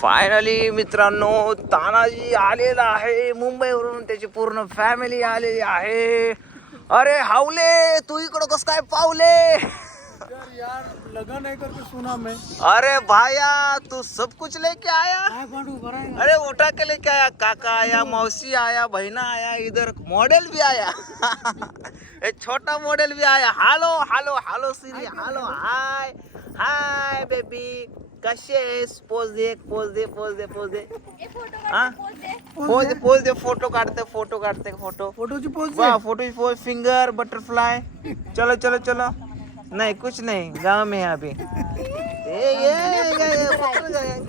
Finally मित्रांनो तानाजी आलेला आहे. मुंबईवरून त्याची पूर्ण फॅमिली आलेली आहे. अरे हावले! तू इकडं कस काय पावले? यार यार लगन है करके सुना मैं अरे भाया तू सब कुछ लेके आया? अरे उठा के लेके आया. काका आया मौसी आया बहना आया इधर मॉडल भी आया. एक छोटा मॉडल भी आया. Hello hello hello Siri hello hi hi baby कशी आहेस पोज दे पोज दे पोज दे पोज दे. हा पोज दे. पोज दे फोटो काढते फोटो काढते फोटो फोटोची वाह फोटो पोज फिंगर बटरफ्लाई चलो चलो चलो. नहीं कुछ नहीं. गांव में है अभी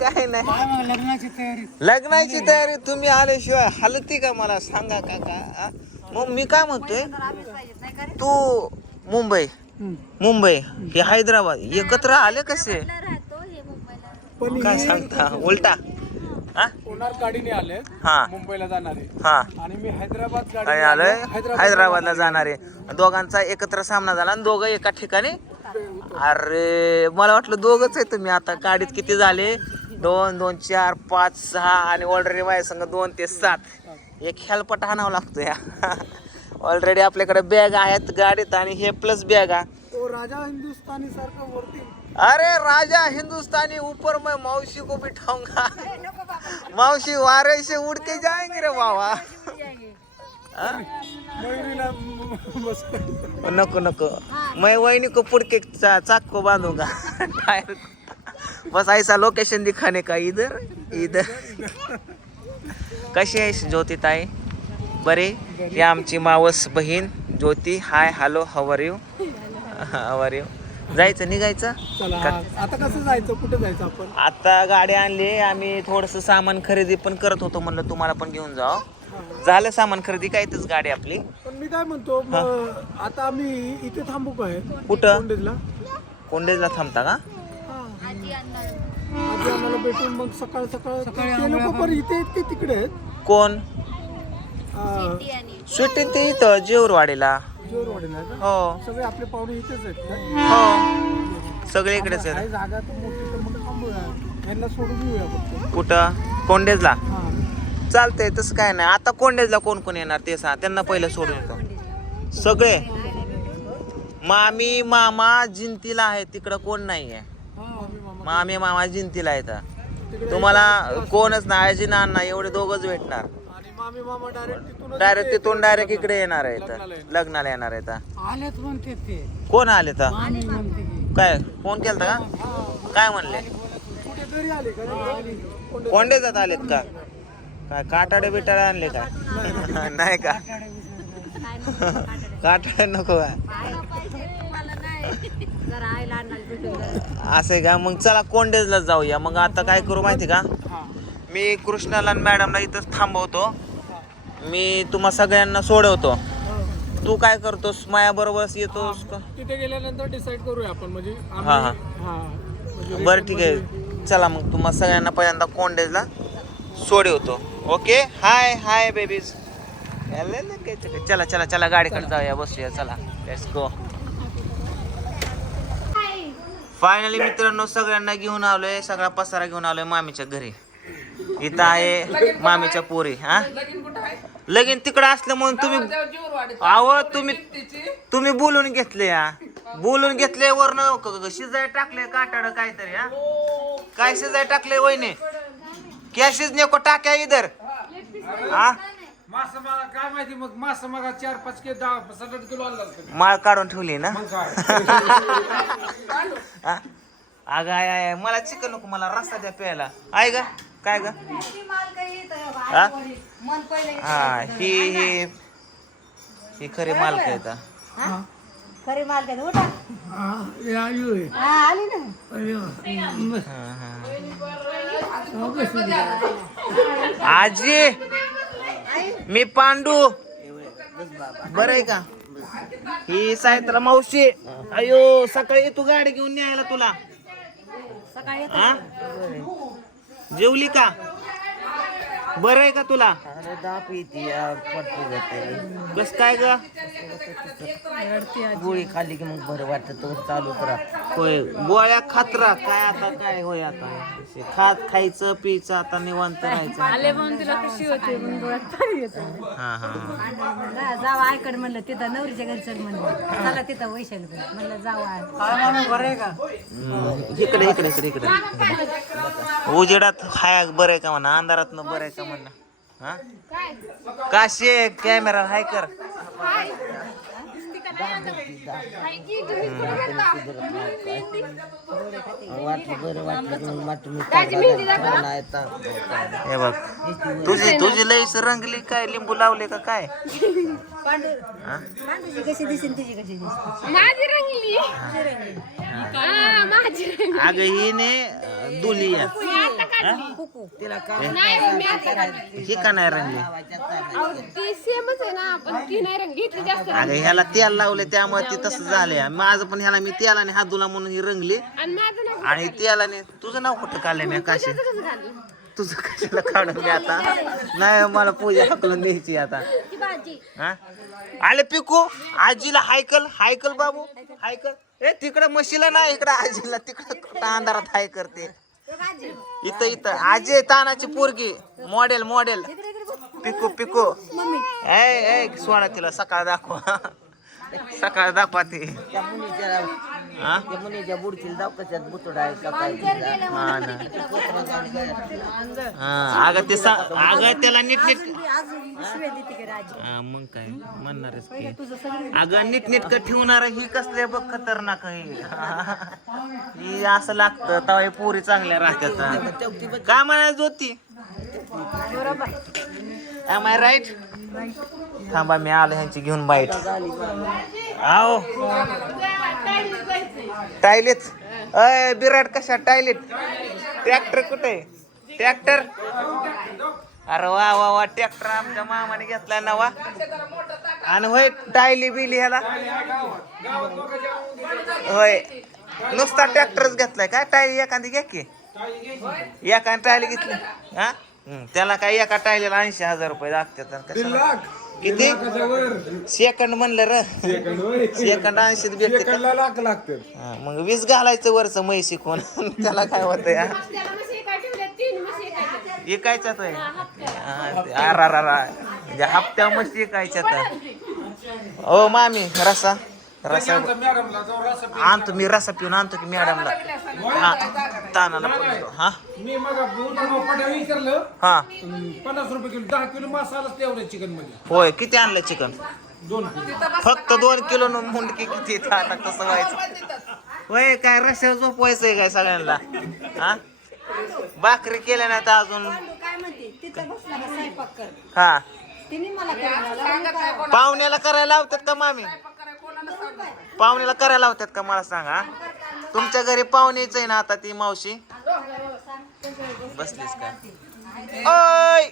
काय नाही. लग्नाची तयारी? लग्नाची तयारी तुम्ही आल्याशिवाय हलती का मला? सांगा काका? मग मी काय म्हणतोय? तू मुंबई मुंबई हे हैदराबाद. एकत्र आले कसे? पण काय हे सांगता? उलटा. हा? होणार गाडीने आले हा. मुंबईला जाणारे. हा. आणि मी हैदराबाद आणि गाडी आलोय? हैदराबादला जाणारे. दोघांचा एकत्र सामना झाला आणि दोघं एका ठिकाणी? अरे मला वाटलं दोघच आहे तुम्ही. आता गाडीत किती झाले? दोन दोन चार पाच सहा आणि ऑलरेडी माझ्या संग दोन ते सात. एक हेल्पट आणावं लागतो या ऑलरेडी आपल्याकडे बॅग आहेत गाडीत आणि हे प्लस बॅग आहे तो राजा हिंदुस्थानी सारखं वरती अरे राजा हिंदुस्तानी ऊपर मैं मावशी को बिठाऊंगा मावशी वारे से उड़ के जाएंगे रे बाबा। नको नको। मैं वहीनी को पुड़ के चा, चाक को बांधूंगा। टायर को। बस ऐसा लोकेशन दिखाने का इधर इधर। कशी आहेस ज्योती ताई? बरे? ही आमची मावस बहीण Jyoti hi hello how are you how are you जायचं निघायचं? चला का-. आता कसं जायचं? कुठे जायचं आपण? आता गाडी आणली आम्ही थोडस सामान खरेदी पण करत होतो म्हणलं तुम्हाला पण घेऊन जाऊ. झालं सामान खरेदी काय इथंच गाडी आपली. पण मी काय म्हणतो मग आता आम्ही इथे थांबू काय? कुठं? कोंडेजला. कोंडेजला थांबता का? आधी आम्हाला भेटून मग सकाळ सकाळ ते लोक पण इथे आहेत की तिकडे आहेत? कोण? आ, सुट्टी ते इथं जेऊरवाडीला जोरवाडीला हो. सगळे आपले पाहुणे इथेच आहेत काय हो. सगळे इकडेच आहे आहेत. जागा तर मोठी तर मग थांबूया. यांना सोडून येऊया फक्त. कुठं? कोंडेजला? हा. चालतंय तसं काय नाही. आता कोंडेजला कोण कोण येणार? ते सांग. त्यांना पहिलं सोडून येतो. सगळे? मामी मामा जिंतीला आहे तिकडं कोण नाही आहे हा. आम्ही मामा मामी मामा जिंतीला आहेत तुम्हाला कोणच नाही. आजी नाना एवढे दोघच भेटणार. मामी मामा डायरेक्ट तिथून डायरेक्ट तिथून डायरेक्ट इकडे येणार आहेत. लग्नाला येणार. आहेत. आलेच म्हणते ते. कोण आले तर मामी म्हणते की. काय? फोन केलता का? काय म्हणले? कुठे घरी आले का नाही? कोंडे- जात आलेत का? काय काटाडे बिटाडे आणले का? नाही. का? काटाडे नको असं आहे का? मग चला कोंडेजला जाऊया. मग आता काय करू माहिती का? मी कृष्णाला मॅडमला इथंच थांबवतो. मी तुम्हा सगळ्यांना सोडवतो. हा. तू काय करतोस? माया बरोबर येतोस का? तिथे गेल्यानंतर डिसाईड करूया आपण. म्हणजे आम्ही- हा, हा. हा. म्हणजे बरं ठीक आहे. चला मग तुम्हा सगळ्यांना पहिल्यांदा कोंडेजला सोडवतो. ओके? हाय हाय बेबीज चला चला चला गाडीकडे जाऊया बसूया चला. लेट्स गो फायनली मित्रांनो सगळ्यांना घेऊन आलोय. सगळा पसारा घेऊन आलोय मामीच्या घरी. इथं आहे मामीच्या पोरी हा? लगीन तिकडं असलं म्हणून तुम्ही आव तुम्ही तुम्ही बोलून घेतले हा बोलून घेतले वरनं. शिजाय टाकले काटाड काहीतरी हा. काय शिजाय टाकले वहिने? कॅशेच नको टाक्या इधर. हा. मासा मागा काय माहिती मग मासा मागा चार पाच किलो दहा सात आठ किलो आणला. माळ काढून ठेवली ना? मग काय? हा? अगं आय आय मला चिकन नको मला रस्ता द्या प्यायला. आहे ग? काय ग? हा? हा ही ही ही खरी मालक आहेत हा. खरी उठा हा, आहे. का आली ना आजी मी पांडू. बरं आहे का? ही सायत्रा मावशी. अयो सकाळी तू गाडी घेऊन न्यायला तुला. हा? जेवली का? बरं आहे का तुला? कस काय ग? गोळी खाली की मग बरं वाटतं तो चालू करा होय गोळ्या खात्रा काय आता काय होय आता? खात खायचं पियचं आता निवांत राहायचं. आले म्हणून तिला खुशी होते म्हणून डोळ्यात पाणी येतं. हा हा. हा म्हणलं तिथं नवरीच्या घरी चल म्हणलं. चला तिथं वैशाल म्हणलं. जाऊ आय बरं आहे का? हम्म, इकडे इकडे इकडे इकडे. उजेडात हाय बरं आहे का म्हणा? अंधारात बरं आहे का? म्हणा हा? काशे कॅमेरा हाय कर. हे बघ तुझी तुझी लईस रंगली काय? लिंबू लावले का काय? हा? रंगली. हा, अगं हिने अं, नाही हो, मी आता काढली. ही का नाही रंगली? अहो, ती सेमच आहे ना पण ती नाही रंग घेतली जास्त रंग. अगं ह्याला तेल लावले त्यामुळे ती तसं झालंय. माझं पण ह्याला मी तेलाने हात धुला म्हणून ही रंगली. आणि माझं आणि तेलाने तुझं नाव कुठं काढलंय मी काशी कसं कसं घाललं तुझं कशाला घ्या आता? नाही मला पूजा हकलून द्यायची आता. ती भाजी. हा? आले पिकू आजीला हायकल हायकल बाबू हायकल. ए तिकडं म्हशीला नाही इकडं आजीला तिकडं अंधारात हाय करते. इथं इथं. आजी तानाची पोरगी. Model model. पिकू पिकू. ए ऐ सोडा तिला. सकाळ दाखवा. सकाळ दाखवा ती. हा? हा ना. हा, अगं ते सा- अगं त्याला नीट नीट अजून शिव्या देते का राजी. मग काय? म्हणणारच की. अगं नीटनीटकं ठेवणार ही कसले बघ खतरनाक आहे. ही असं लागतं. तवा पोरी चांगल्या राहतात. काय म्हणायचं होती एम आय राईट थांबा मी आलो ह्यांची घेऊन बाईट. आओ टायलेच अय बिराट कशा टायलेट ट्रॅक्टर कुठे? ट्रॅक्टर अरे वा वा वा ट्रॅक्टर आमच्या मामाने घेतला ना वा आणि होय टायली बिली ह्याला. होय. नुसता ट्रॅक्टरच घेतलाय काय टायली एखादी घ्या की. एखादी टायली घेतली. हा? त्याला काय एका टायलीला ऐंशी हजार रुपये लागतात आणि किती? सेकंड म्हणलं र. सेकंड ऐंशी भेटते का? लाख लागतात हा, मग वीस घालायचं वरच मै शिकून. त्याला काय होत या एका तीन एका विकायच्यात होय. हा, ते अरा रा रा. म्हणजे हप्त्या मस्त विकायच्यात ओ मामी रसा. रसा आणतो मी रसा पिऊन आणतो की मॅडमला. हा तानाला पण देतो. हा? मी मग पटा विचारलं. हा. पन्नास रुपये किलो दहा किलो मसालाच तेवढ्या चिकनमध्ये. होय किती आणलं चिकन दोन किलो. फक्त दोन किलो न मुंडकी किती येतं आता कसं व्हायचं? होय काय रस्त्यावर झोपवायचंय काय सगळ्यांना? हा? भाकरी केल्या नाही तर अजून काय म्हणते? तिथं बसला का स्वयंपाक कर. हा. तिने मला करायला पाहुण्याला करायला लावतात का मामी? पाहुण्याला करायला होत्यात का मला सांगा? तुमच्या घरी पाहुणेच आहे ना आता ती मावशी? बसलीस का? ओय!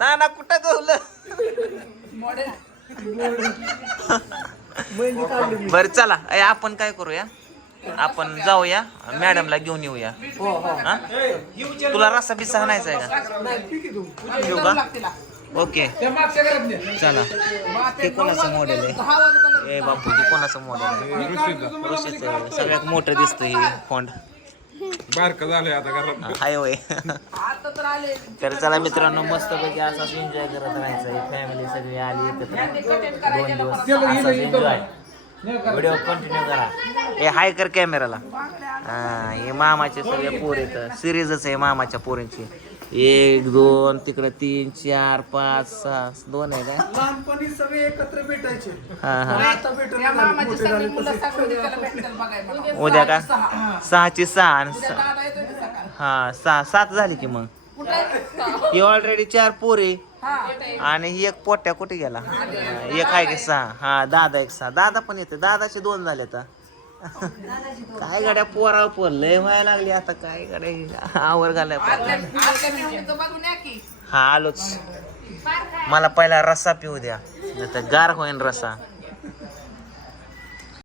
ना कुठं गवलं? बर चला. आपण काय करूया? आपण जाऊया मॅडमला घेऊन येऊया. तुला रस्सा बिस्सा नाहीच आहे का? घेऊ का? ओके. चला. हे कोणाचं मॉडेल आहे? ए बापू हे कोणाचं मॉडेल आहे. सगळ्यात मोठं दिसतं हे फोंड. बारक झालंय आता घरात. हाय होय. तर चला मित्रांनो मस्त पैकी असाच एन्जॉय करत राहायचं. फॅमिली सगळी आली एकत्र. दोन दिवस असाच एन्जॉय व्हिडिओ कंटिन्यू करा. हे हाय कर कॅमेराला हा हे मामाचे सगळे पोर येत सिरीजच आहे मामाच्या पोरींची. एक दोन तिकडे तीन चार पाच सहा दोन आहे का? लहानपणी सगळे एकत्र भेटायचे. हा हा. आता भेटत उद्या का? सहाची सहा आणि सहा. हा सहा सात झाली की मग. ही ऑलरेडी चार पोरे आणि ही एक पोट्या कुठे गेला? एक आहे की सहा. हा दादा एक सहा. दादा पण येते दादाचे दोन झाले आता काय गाड्या पोरावर पोर लय व्हायला लागली आता काय गाड्या आवर घालाय हा आलोच. मला पहिला रस्सा पिऊ द्या नाही तर गार होईन रस्सा.